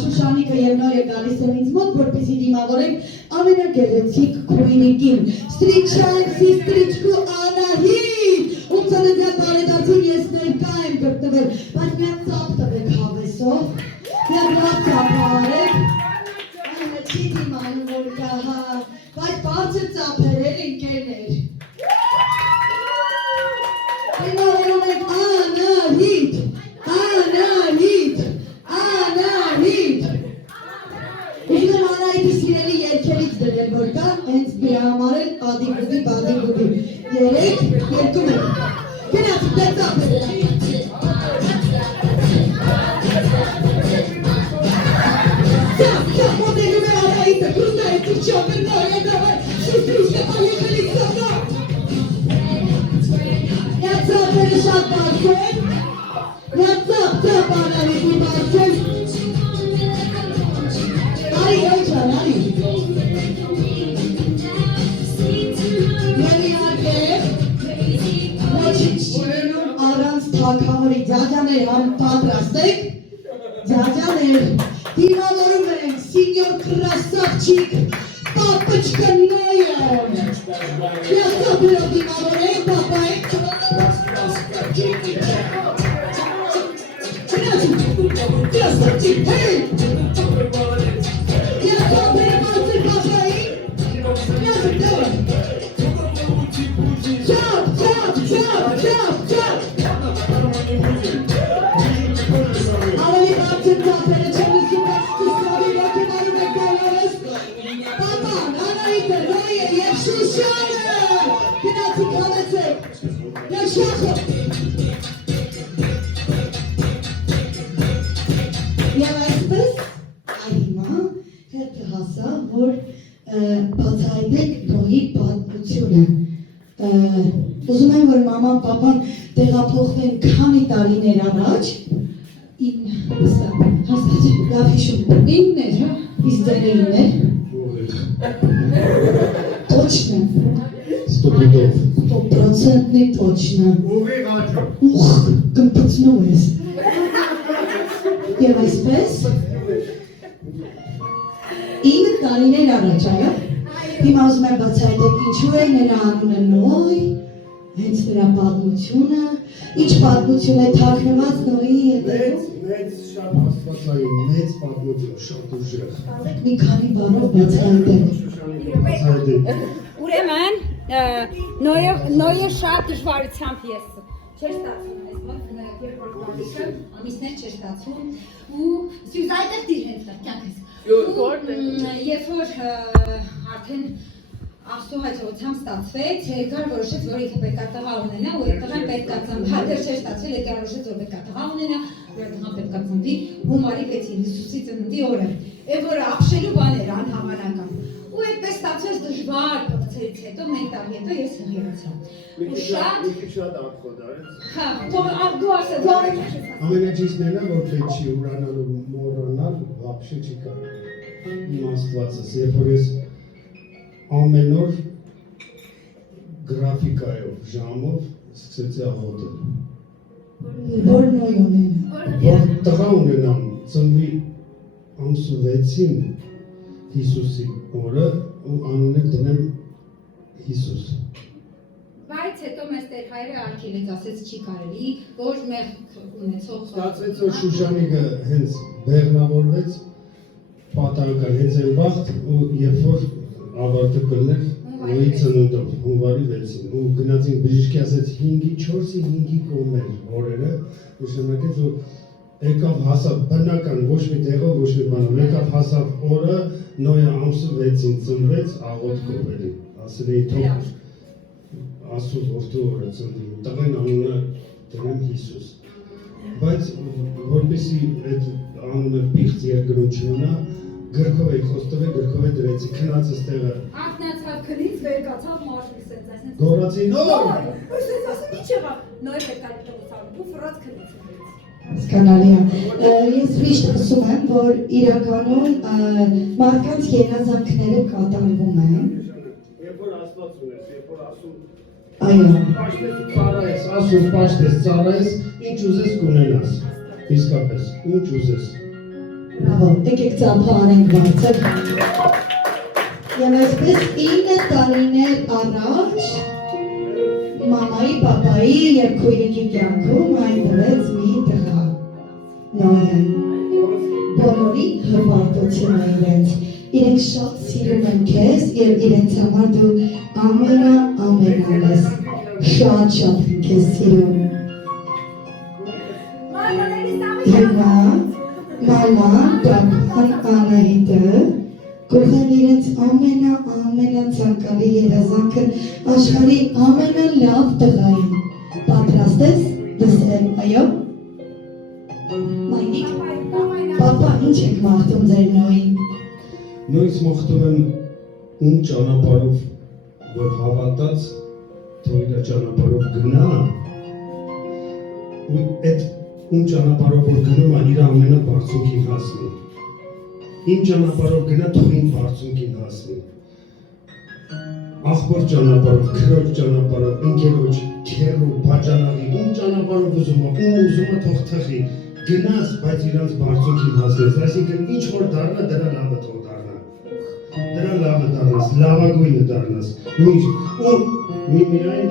Շուշանիկը և նորը գալիս են ինձ մոտ, որպեսի դիմավորենք ամենագեղեցիկ քույնիկին, Ստրիչանցի Ստրիչկու Անահիտ, ում ծննդյան տարեդարձին ես ներկա եմ գտնվել, բայց միան ծապ տվեք հավեսով, միան լավ ծապ արեք, այնը չի դիմանում որ կա, բայց բարձր ծապեր էլ ընկերներ։ Դիմավորում ենք Անահիտ, Անահիտ, Անահիտ։ Ուզում եմ Անահիտի սիրելի երգերից դրել, որ կա, հենց դրա համար էլ ադի-գուդի, բադի-գուդի։ 3, 2, 1։ Գնացի, դեպտապ։ Ծապ, մոտենում է Անահիտը, կուզնա է թուրջոկը նոր է դավար, շուստրուշկը պայեխելի ծապա։ Նա ծապերը շատ բարձ են, նա ծապ Անահիտի բարձ են։ Արի, ոչան, արի։ Առանց թագավորի ձաջաներ պատրաստ եք, ձաջաներ, դիմավորում ենք սինյոր կրասավչիկ, պապպչկը նոյոն, ես ծապերով դիմավորենք, պապա ենք, կրասավչիկ, հեյ, ես ծապերը բացր պապային, ես դավը, Chop, chop, chop, chop, chop. Ավելի բարձր ծափերը չեմ լսում, բայց ստուսկովի ոգևորում եք բոլորս։ Պապան, Անահիտը, Նոյը և Շուշանը, գնացիք հավեցեք, և շախը։ Եվ այսպես, այմա հետը հասա, որ բացահայտեք Նոյի պատմությունը։ Ուզում եմ, որ մաման, պապան տեղափոխվեն քանի տարիներ առաջ, հասած, լավ հիշում, 9-ներ, իսկ ձեներիններ, точно, 100%-ն точно, ուխ, կմպծնում ես, և այսպես, 9 տարիներ առաջ, այո, Հիմա ուզում եմ բացահայտել ինչու է նրա անունը Նոյ, հենց նրա պատմությունը, ինչ պատմություն է թաքնված Նոյի հետևում։ Մեծ շատ աստվածային, մեծ պատմություն, շատ ուժեղ։ Մի քանի բառով բացահայտել։ Ուրեմն Նոյը շատ դժվարությամբ ես չէր ստացվում ես մոտ երբ որ գալիս ամիսներ չէր ստացվում ու սյուզայտեղ դիր հենց կյանքս երբ որ արդեն Աստծո հաջողությամբ ստացվեց, երկար որոշեց, որ ինքը պետք է տղա ունենա, ու այդ տղան պետք է ծնվի, դեռ չէր ստացվել, երկար որոշեց, որ պետք է տղա ունենա, ու այդ տղան պետք է ծնվի հունվարի 6-ին Հիսուսի ծննդի օրը, այդ որը ապշելու բան էր անհավանական։ Ու այդպես ստացվեց դժվար փորձերից հետո, մեկ տարի հետո ես հղիացա։ Ու շատ ախոտ արեց։ հա, դու ասա, դու Ամենաճիշտն է, որ պետք չի ուրանալ ու մոռանալ, вообще չի կարող։ Իմ Աստվածս, երբ որ ես ամեն օր գրաֆիկայով, ժամով սկսեցի աղոթել։ Որ Նոյ ունենա։ Որ տղա ունենամ, ծնվի ամսու 6-ին Հիսուսի օրը ու անունը դնեմ Հիսուս։ Բայց հետո մեզ Տեր Հայրը արգելեց, ասեց չի կարելի, որ մեղք ունեցող Ստացվեց, որ Շուշանիկը հենց բեղնավորվեց, պատահական հենց այն վաղտ ու երբ որ ավարտը կլներ նույն ծնունդով հունվարի 6-ին ու գնացին բժիշկի ասեց 5-ի 4-ի 5-ի կողմեր օրերը նշանակեց որ եկավ հասավ բնական ոչ մի տեղով ոչ մի բանով եկավ հասավ օրը նոյը ամսը 6-ին ծնվեց աղոթքով էլի ասել էի թող Աստծո որդու օրը ծնվի տղեն անունը դրեմ Հիսուս բայց որպեսի այդ անունը պիղծ երկրում չմնա գրքով էի խոստվել գրքով է դրեցի քնածս տեղը Ակնացավ քնից վեր կացավ մաշուկ սենց այսպես գորացի նոր Այսպես ասում ինչ եղավ նոր է կարելի տոմսալ դու ֆրած քնից Հասկանալի է։ Ես միշտ ասում եմ, որ իրականում մարդկանց երազանքները կատարվում են։ երբ որ Աստված ունես, երբ որ ասում Այո։ Պաշտես ծառայես, ասում պաշտես ծառայես, ինչ ուզես կունենաս։ Իսկապես, ինչ ուզես։ Բրավո, եկեք ծափը անենք բարձր։ Եվ այսպես 9 տարիներ առաջ մամայի, պապայի և քույրիկի կյանքում հայտնվեց մի տղա։ Նոյեն։ Բոլորի հրվարտությունը իրենց։ Իրենք շատ սիրում են քեզ և իրենց համար դու ամենան ես։ Շատ քեզ սիրում։ Հիմա մաման, պապան, Անահիտը կողեն իրենց ամենացանկալի երազանքը աշխարհի ամենալավ տղային։ Պատրաստ ես լսել, այո։ Մայնիկ, պապա, ինչ եք մաղթում ձեր նոյին։ Նույնս մաղթում եմ ում ճանապարհով որ հավատաց թող իր ճանապարհով գնա ու այդ ում ճանապարհով որ գնում է իր ամենաբարձունքին հասնի իմ ճանապարհով գնա թող ինձ բարձունքին հասնի ախորժ ճանապարհով քրոջ ճանապարհով ընկերոջ քերու բաժանավի ում ճանապարհով ուզում է թող թխի գնաս բայց իրանց բարձունքին հասնես այսինքն ինչ որ դառնա դրա լավը թող դառնա դրա լավը դառնաս լավագույնը դառնաս միշտ ու միայն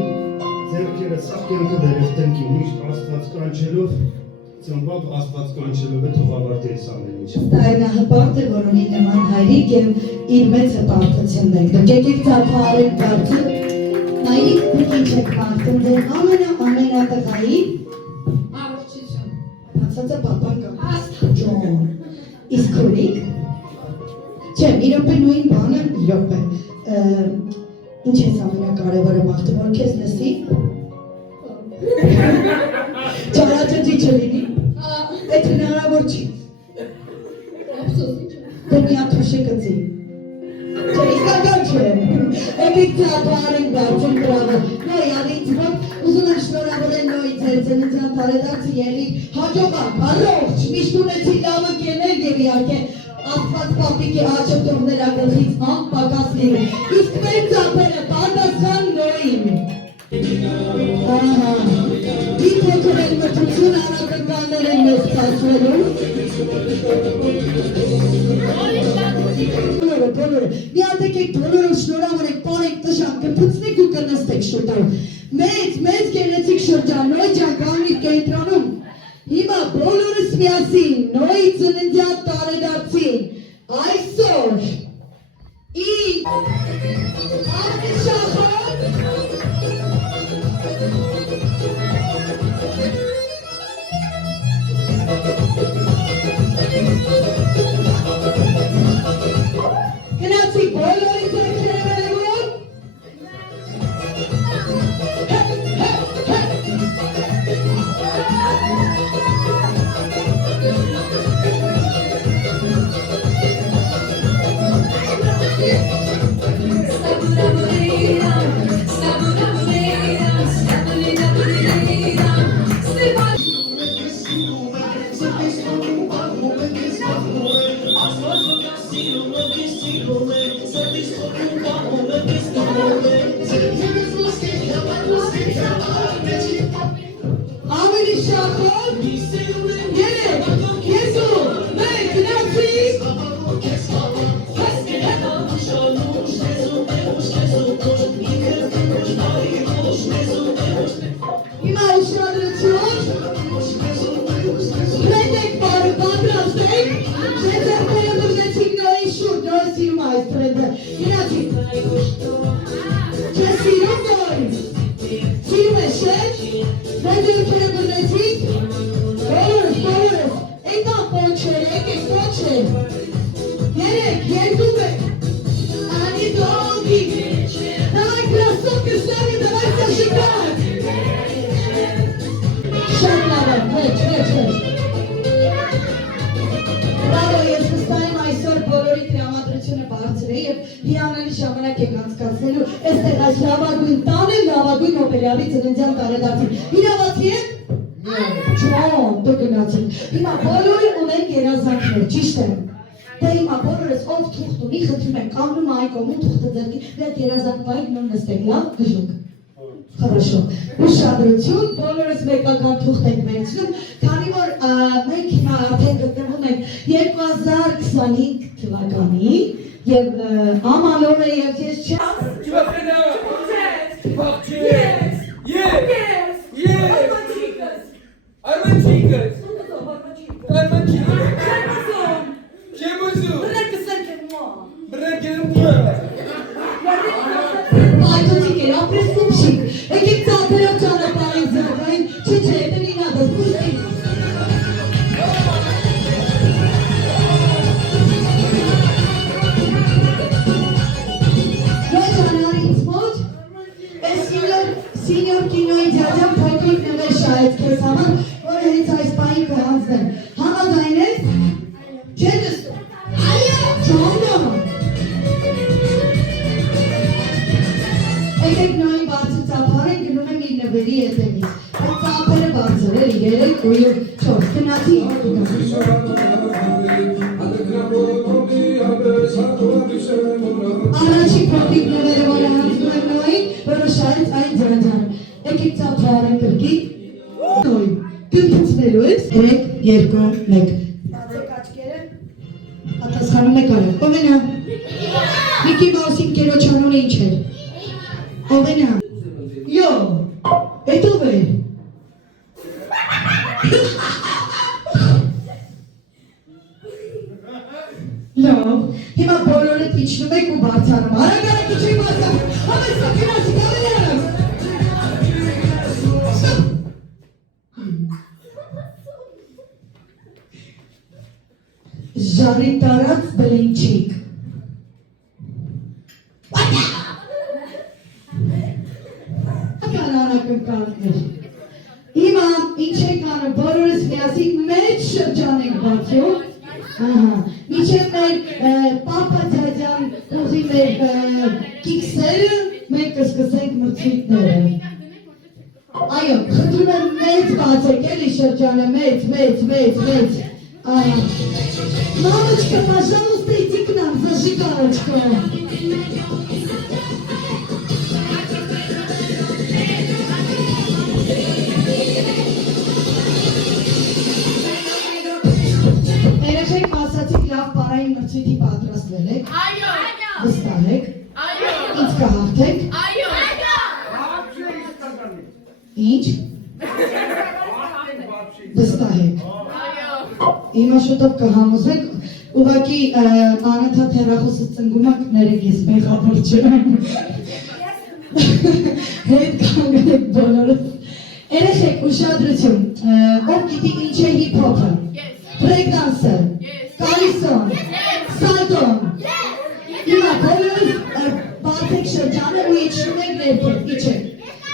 ձեռքերը սաղ կյանքը վերև տնկի միշտ Աստված կանչելով ծնվավ Աստված կանչելով է թող ավարտի այս ամեն ինչ Տարինահպարտ է, որ ունի նման հայրիկ և իր մեծ հպարտությունն եք դուք եկեք ծափը արեք բարձր հայրիկ դուք ինչ եք մաղթում ձեր ամենատղայի Առողջություն ասածը պապան կամ Ջոն իսկ քուրիկ չէ, մի րոպե նույն բանը մի րոպե ինչ ես ամենակարևորը մաղթում որ քեզ լսի Չարաճճի չլինի Այդ հնարավոր չի Դե մի աթոշե կծի Չէ, իսկական չէ Եկեք ծափը արենք բարձր բրավո Նոյ արինց ոք ուզում եմ շնորհավորել նոյի ձեր ծննդյան տարեդարձը ելիք հաջողակ, առողջ, միշտ ունեցի լավը կենել և իհարկե Աստված պապիկի աչը թողներ ագլխից անպակաս լինի Իսկ մեր ծափերը պատասխան նոյին Ահա Իր հոգորել մտություն առակնկաններ են մեզ ծացվելու Բոլորը, մի հատ եկեք բոլորով շնորհավորեք, պարեք տշան, կփծնեք ու կնստեք շուտով Մեծ գեղեցիկ շրջան, նոյ ջան գանիվ կենտրոնում Հիմա բոլորս միասին, նոյի ծննդյան տարեդարձին Այսօր Ինձ Արտիշախոտ Գնացի բոլորի ձեռքերը վերևում Ավելի շախոտ Երեք, կեզու, մեկ, նացի Հիմա ուշադրություն Պրեդեք բարը պատրաստ եք Ձեզերները բրդեցիք նոյի շուր, նոյի սիրում այս պրեդը Գնացիք այս լավագույն տանը լավագույն օպերայի ծննդյան տարեդարձին։ Իրավացի եք։ Ջոն, դու գնացին։ Հիմա բոլորը ունեն երազանքներ, ճիշտ է։ Դե հիմա բոլորս ով թուղթ ունի, խնդրում եմ կանգնում այ կողմում թուղթը ձեռքի, մեկ երազանք բայք նոր նստեք, լավ, գժուկ։ Хорошо։ Ուշադրություն, բոլորս մեկական թուղթ ենք վերցնում, քանի որ մենք հիմա արդեն գտնվում ենք 2025 թվականի եւ ամանորը եւ ես չեմ Tu vas freiner. Yes. Yes. Yes. Arman chicas. Arman chicas. Que bonjour. Bırakın. Այդոցիկ էր, ապրես կուպշիկ, եկեք ծապերով ճանապարհին զարգային, չէ, հետը նինադը, զգուստի։ Ոչ անարի ինձ մոտ, ես սինյոր կինոյի ձյաջան փոքրիկ նվեր շահեց կեզ համար, որը հենց այս պահին կհանձնեմ։ Համաձայն ես, չէ դստում։ Ճաննա։ Եկեք նույն բարձր ծափարեն գնում եմ իր նվերի հետևից, այդ ծափերը բարձր էլի, 3 ու 4, գնացի Առաջի փոքրիկ նվերը, որը հանձնում եմ նույն, որը շահեց այն ձանձանը, եկեք ծափարեն կրկի, նույն, գնպուցնելու ես, 3, 2, 1 Բացեք աչկերը, պատասխանում եք արեք, ով են հա, Միկի Մաուսին կերոչանոնը ինչ էր Ով են հա, յո, էդ ով է Լավ, հիմա բոլորդ իջնում եք ու բարձանում, արագ իջի բարձանում, համես կգնացի, կավեն արագ Ժարի տարած բլինչիկ Կանանակնկանքներ Հիմա ինչ եք անում, բոլորս միասին մեջ շրջան եք բացում Միջև մեր պապա ձյաջան ուղի մեր կիքսերը, մենք կսկսենք մրցույթները Այո, խնդրում եմ մեծ բացեք, էլի շրջանը, մեծ Мамочка, пожалуйста, иди к нам, зажигалочку. Երեխեք ասացիք լավ պարային մրցույթի պատրաստվել եք։ Այո։ Վստահ եք։ Այո։ Ինձ կհաղթեք։ Այո։ Ինչ։ Վստահ եք։ Հիմա շուտով կհամոզեք, ուղղակի անընդհատ հեռախոսը ծնգում եք, ներեք ես մեղավոր չեմ։ Հետ կանգնեք բոլորս։ Երեխեք, ուշադրություն, ով գիտի ինչ է հիփ-հոփը։ Բրեյք-դանսը, կալիսոն, սալտոն։ Հիմա բոլորս բացեք շրջանը ու իջնում եք ներքև, իջեք։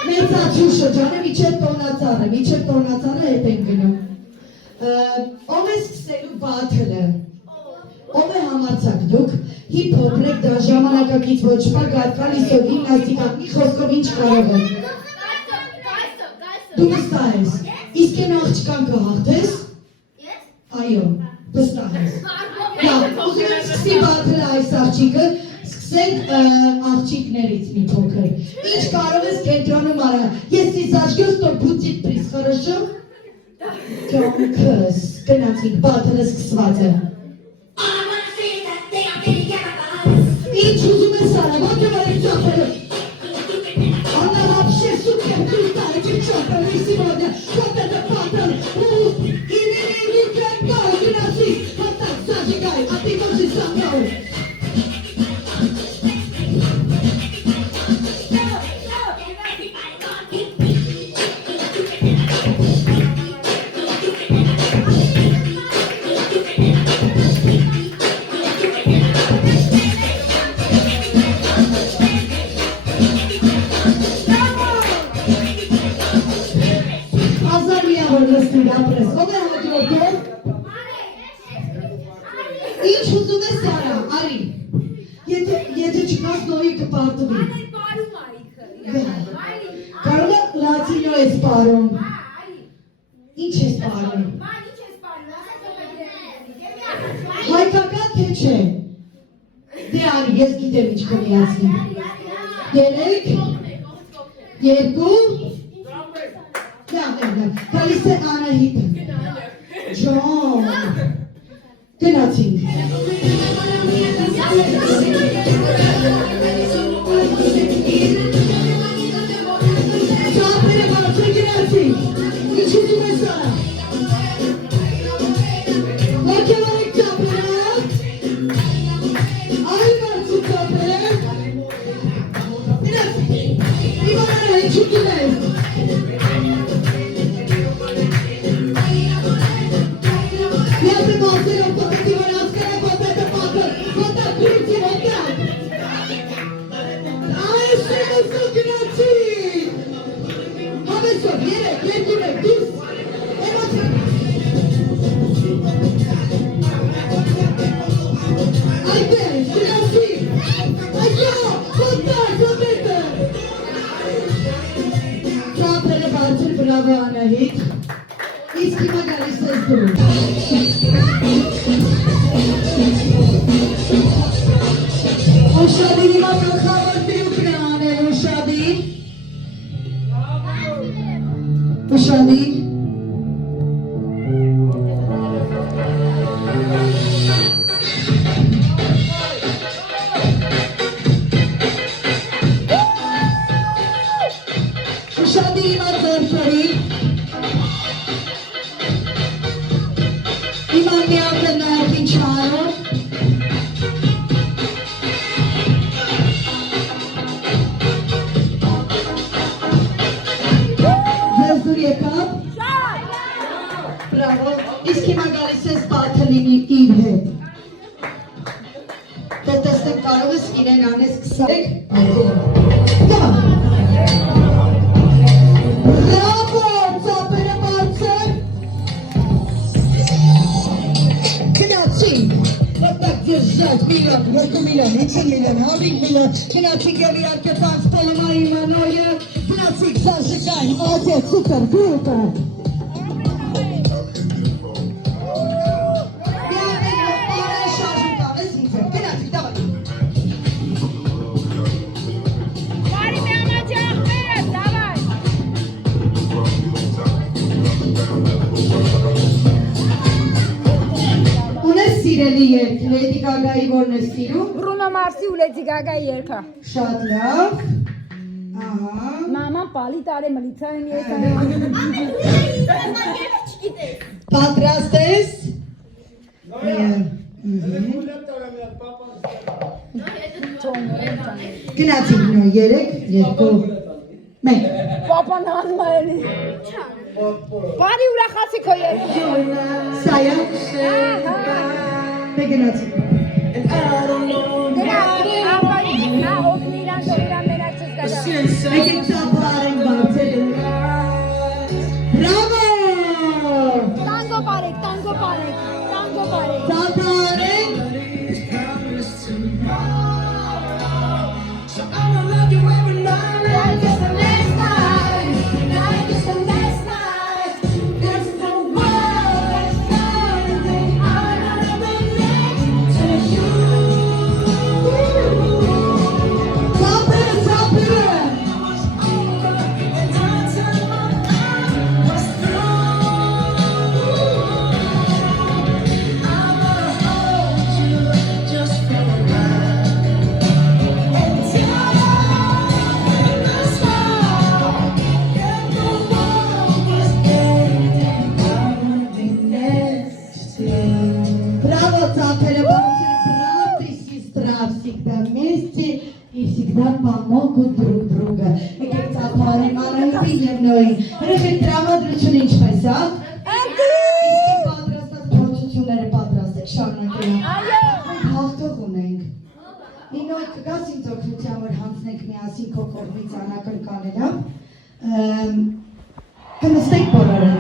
Մեծացու շրջանը միջև տոնածառը հետ ենք գնում։ Ով է սկսելու բաթլը, ով է համարցակ դուք, հիփ-հոփ, բրեյք դա ժամանակակից ոչ շպագատ, կալիսոն, գիմնաստիկա, մի խոսքով ինչ կարող եք։ Դու վստահ ես, իսկ են աղջկան կհաղթես։ Այո, վստահ ես։ Լավ, ուզում եմ սկսի բաթլը այս աղջիկը, սկսենք աղջիկներից մի փոքր։ Ինչ կարող ես կենտրոնում արա, если зажгёшь, то будет приз, хорошо? Ճոնքս, գնացինք, բաթլը սկսված է։ Ինչ ուզում ես արա, ո՞նց է վարի ճոպերը։ Она вообще супер крутая девчонка, вы сегодня вот это паттерн, и никогда гноси, вот так зажигай, а ты тоже со мной. Ինչ ուզում ես արա, արի, եթե չկաս նորի կպարտվի։ Կարող է լատինո ես պարում։ Ինչ ես պարում։ Հայկական թե չէ։ Դե արի, ես գիտեմ ինչ կմիացնի։ 3, 2, գալիս է Անահիտը։ Ջոն, գնացինք։ Ծապերը բարձր գնացինք, ինչի դու ես արա։ Ոգևորեք ծապերը, այլ բարձր ծապերը, գնացինք, իմանանա ինչու դունես։ Bravo Anahit. Իսկ հիմա գալիս ես դու։ Ուշադի հիմա գլխավոր դրուկն է անել, ուշադի։ Ուշադի։ Ուշադի հիմա ձերքերի։ Հիմա միակը նայեք ինչ արում։ Ձեզ դուր եկավ։ Բրավո, իսկ հիմա գալիս ես պարթլինի իր հետ։ Դե տեսնեք կարող ես իրեն անես 20 Գա։ Բրավո, ծապերը բարձր։ Գնացինք, որտակ դերժակ միլիոն, 2 միլիոն, 50 միլիոն, 100 միլիոն, գնացինք և իարկե տանցպոլումայի մանոյը, գնացինք զաշկային, ատե, սուպեր, գուտը։ Սիրելի երգ, Լեդի Գագայի որն է սիրում։ Բրունո Մարսի ու Լեդի Գագայի երգը։ Շատ լավ։ Ահա։ Մաման պալի տարե մլիցային ես Պատրաստ ես։ Գնացինք նո 3, 2, 1։ Պապան անում էլի։ Բարի ուրախացի քո երգը։ Սայա։ Դե գնացինք։ Նա օգնի իրան շորիրան մենակ չես գադա։ Եկեք ծապարենք բարձել։ Բրավո։ Տանգո պարեք, տանգո պարեք, տանգո պարեք։ Ծապարենք։ Помогут друг друга. Եկեք ծափարենք Անահիտի և Նոյին։ Երեխեք տրամադրությունը ինչպես, հա? Իսկ պատրաստած փորձությունները պատրաստեք, շարունակենք։ Մենք հաղթող ունենք։ Նինոյ կգաս ինձ օգնության, որ հանձնենք միասին քո կողմից անակնկալել, հա? Կնստեք բոլորը։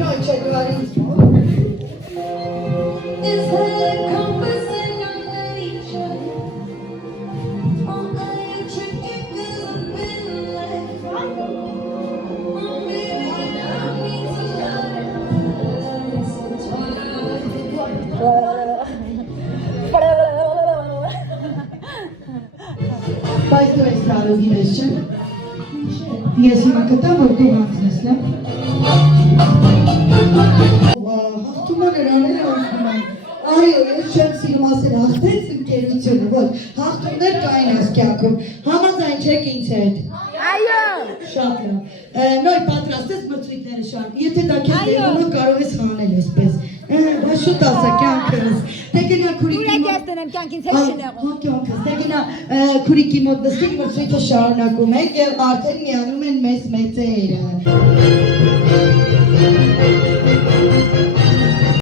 Նոյ չէ դու արի ինձ մոտ։ գնալու գիտես չէ։ Ես հիմա կտա որ դու հանձնես, լավ։ Հաղթումը նրաները հաղթում են։ Այո, ես չեմ սիրում ասել հաղթեց ընկերությունը, ոչ, հաղթումներ կային այս կյանքում, համաձայն չեք ինձ հետ։ Այո։ Շատ լավ։ Նոր պատրաստ ես մրցույթները շարք, եթե դա քեզ դերում կարող ես հանել այսպես։ Բա շուտ ասա կյանքս։ Դե գնա քուրիկի Ուր մոտ։ եք դնեմ կյանքից հետ շնեղում։ Հա կյանքս։ Դե գնա քուրիկի մոտ նստենք մրցույթը շարունակում ենք եւ արդեն միանում են մեզ մեծերը։